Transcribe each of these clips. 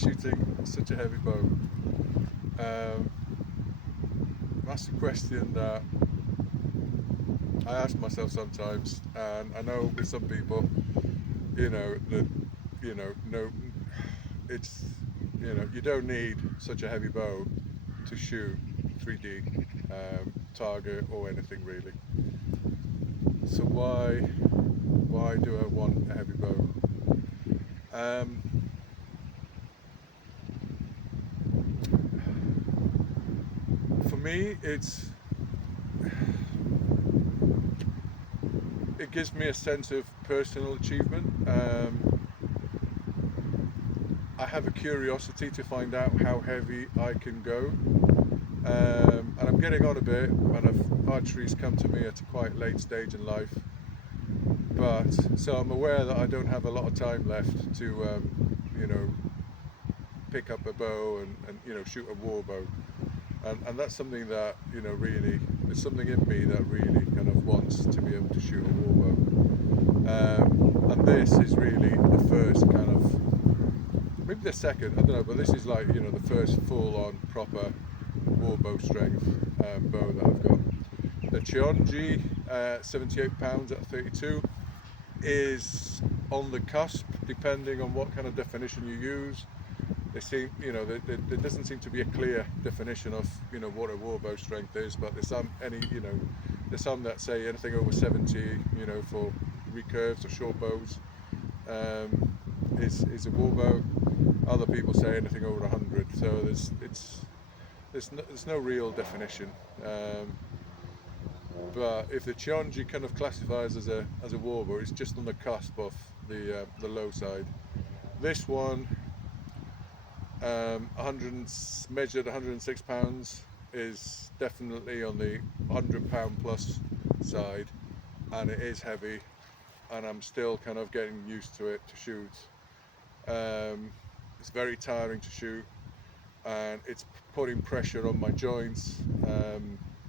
shooting such a heavy bow? That's a question that I ask myself sometimes, and I know with some people, that no, it's you don't need such a heavy bow to shoot 3D target or anything really. So why do I want a heavy bow? Um, for me, it gives me a sense of personal achievement. I have a curiosity to find out how heavy I can go, and I'm getting on a bit, and archery's come to me at a quite late stage in life. But so I'm aware that I don't have a lot of time left to, pick up a bow and shoot a war bow, and that's something that really there's something in me that really kind of wants to be able to shoot a war bow, and this is really the first kind of, maybe the second, I don't know, but this is like the first full-on proper war bow strength bow that I've got. The Chionji 78 pounds at 32 is on the cusp, depending on what kind of definition you use. They seem, there doesn't seem to be a clear definition of, what a war bow strength is, but there's some that say anything over 70, for recurves or short bows, is a war bow. Other people say anything over 100. So there's no real definition. But if the Chionji kind of classifies as a war bow, it's just on the cusp of the low side. This one, measured 106 pounds, is definitely on the 100-pound plus side, and it is heavy, and I'm still kind of getting used to it to shoot. It's very tiring to shoot, and it's putting pressure on my joints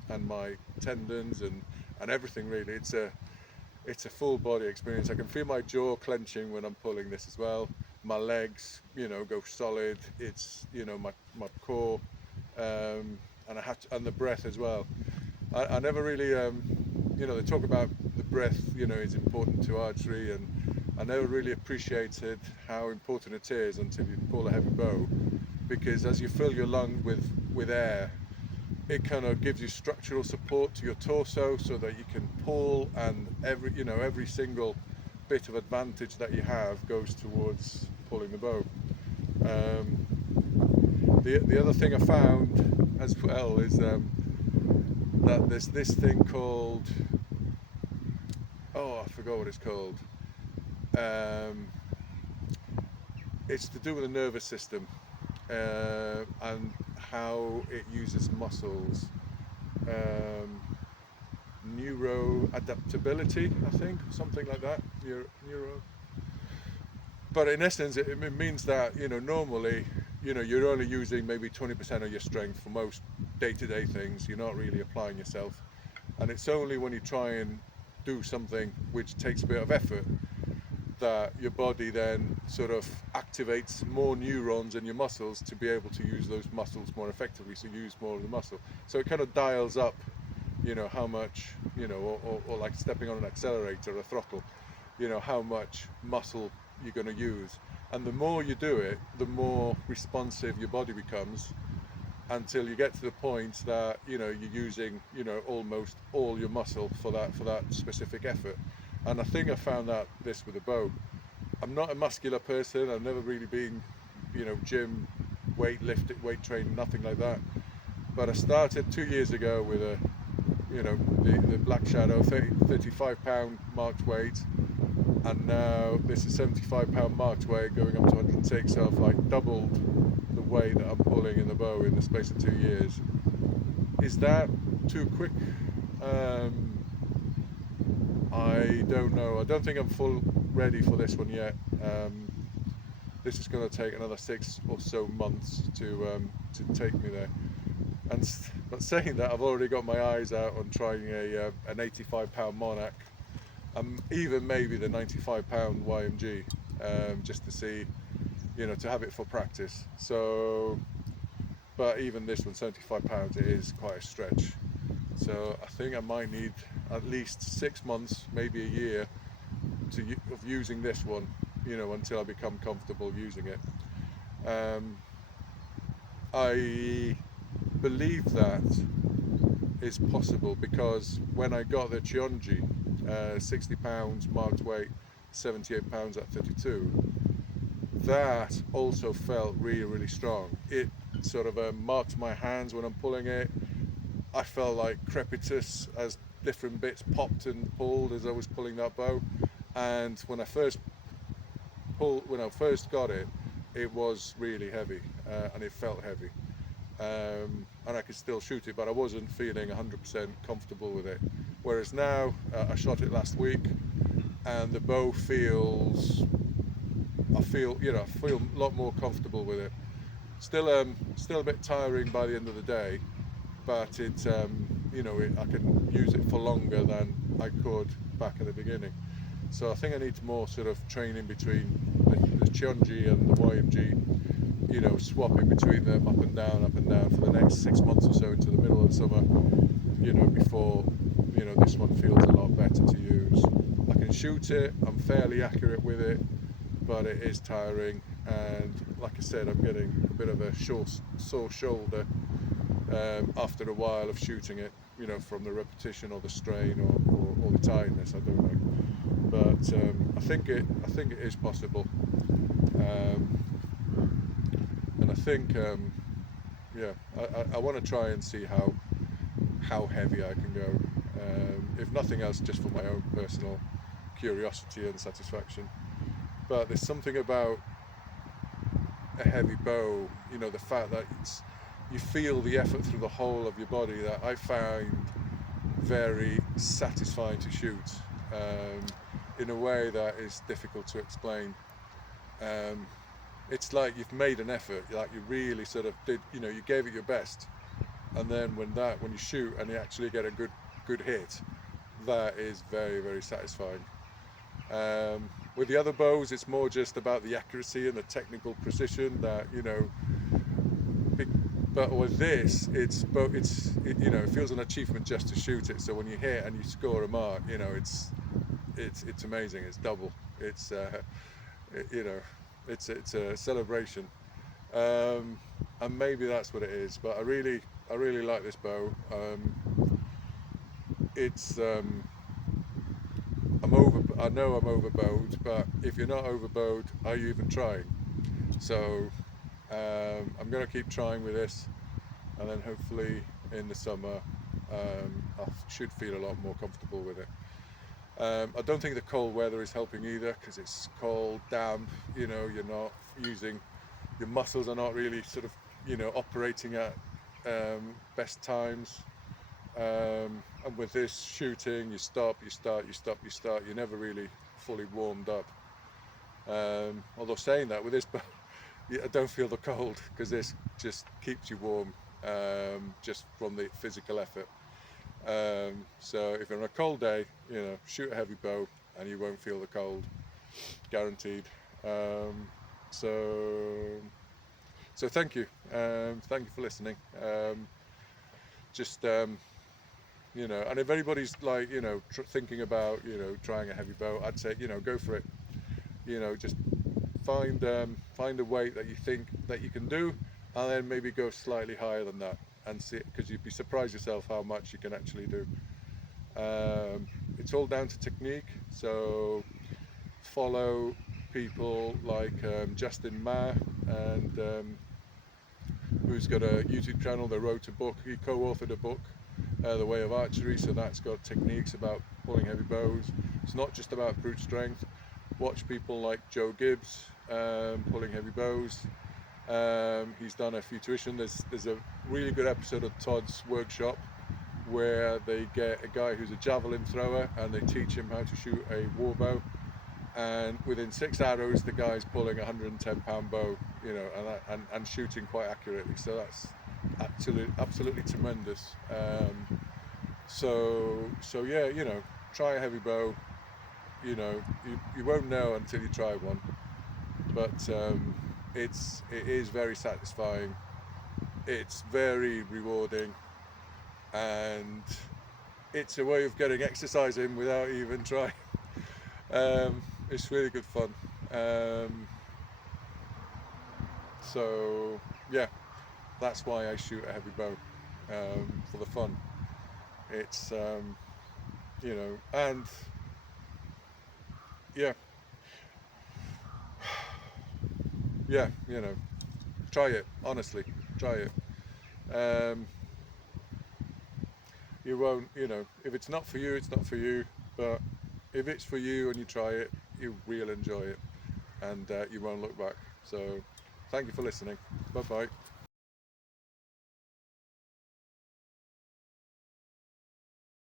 and my tendons and everything really. It's a full body experience. I can feel my jaw clenching when I'm pulling this as well. My legs, go solid. It's my core, and and the breath as well. I never really, they talk about the breath, is important to archery, and I never really appreciated how important it is until you pull a heavy bow, because as you fill your lungs with air, it kind of gives you structural support to your torso so that you can pull, and every single bit of advantage that you have goes towards pulling the bow. The other thing I found as well is that there's this thing called, I forgot what it's called. It's to do with the nervous system and how it uses muscles. Neuro-adaptability, I think, something like that. Neuro. But in essence, it means that normally, you're only using maybe 20% of your strength for most day-to-day things. You're not really applying yourself, and it's only when you try and do something which takes a bit of effort that your body then sort of activates more neurons in your muscles to be able to use those muscles more effectively, so use more of the muscle. So it kind of dials up, how much, or like stepping on an accelerator or a throttle, how much muscle you're going to use. And the more you do it, the more responsive your body becomes, until you get to the point that, you're using, almost all your muscle for that specific effort. And I think I found that this with a bow. I'm not a muscular person. I've never really been, gym, weight training, nothing like that. But I started 2 years ago with the Black Shadow 35 pound marked weight, and now this is 75 pound marked weight going up to 106. So I've like doubled the weight that I'm pulling in the bow in the space of 2 years. Is that too quick? I don't know. I don't think I'm full ready for this one yet. This is going to take another 6 or so months to take me there. But saying that, I've already got my eyes out on trying an 85 pound Monarch, even maybe the 95 pound YMG, just to see to have it for practice. So, but even this one, 75 pounds, it is quite a stretch. So I think I might need at least 6 months, maybe a year, of using this one, until I become comfortable using it. I believe that is possible because when I got the Chionji, 60 pounds marked weight, 78 pounds at 32, that also felt really, really strong. It sort of marked my hands when I'm pulling it. I felt like crepitus as different bits popped and pulled as I was pulling that bow. And when I first got it, it was really heavy, and it felt heavy. And I could still shoot it, but I wasn't feeling 100% comfortable with it. Whereas now, I shot it last week, and the bow I feel a lot more comfortable with it. Still a bit tiring by the end of the day, but I can use it for longer than I could back at the beginning. So I think I need more sort of training between the Chionji and the YMG, swapping between them up and down for the next 6 months or so into the middle of the summer, before, this one feels a lot better to use. I can shoot it, I'm fairly accurate with it, but it is tiring, and like I said, I'm getting a bit of a sore shoulder after a while of shooting it, from the repetition or the strain or the tiredness, I don't know. But I think it is possible, and I think I want to try and see how heavy I can go, if nothing else, just for my own personal curiosity and satisfaction. But there's something about a heavy bow, the fact that you feel the effort through the whole of your body, that I find very satisfying to shoot, in a way that is difficult to explain. It's like you've made an effort, like you really sort of did, you gave it your best, and then when you shoot and you actually get a good hit, that is very, very satisfying. With the other bows, it's more just about the accuracy and the technical precision that, but with this, it feels an achievement just to shoot it. So when you hit and you score a mark, it's amazing. It's double. It's it's a celebration, and maybe that's what it is. But I really like this bow. I know I'm overbowed, but if you're not overbowed, are you even trying? So I'm going to keep trying with this, and then hopefully in the summer I should feel a lot more comfortable with it. I don't think the cold weather is helping either, because it's cold, damp, you're not using, your muscles are not really sort of, operating at best times. And with this shooting, you stop, you're never really fully warmed up. Although saying that, with this, I don't feel the cold, because this just keeps you warm, just from the physical effort. So if you're on a cold day, shoot a heavy bow and you won't feel the cold, guaranteed. So thank you for listening. And if anybody's like, thinking about, trying a heavy bow, I'd say, go for it. Just find a weight that you think that you can do, and then maybe go slightly higher than that, and see, because you'd be surprised yourself how much you can actually do. It's all down to technique, so follow people like Justin Ma, and who's got a YouTube channel that wrote a book. He co-authored a book, The Way of Archery, so that's got techniques about pulling heavy bows. It's not just about brute strength. Watch people like Joe Gibbs pulling heavy bows. He's done a few tuition. There's a really good episode of Todd's workshop where they get a guy who's a javelin thrower and they teach him how to shoot a war bow, and within 6 arrows the guy's pulling a 110-pound bow, and shooting quite accurately. So that's absolutely tremendous. So yeah, try a heavy bow. You won't know until you try one, but it is very satisfying. It's very rewarding, and it's a way of getting exercise in without even trying. It's really good fun. So yeah, that's why I shoot a heavy bow, for the fun. It's and yeah, yeah, try it. Honestly, try it. Um, you won't, if it's not for you, it's not for you. But if it's for you and you try it, you will enjoy it, and you won't look back. So, thank you for listening. Bye bye.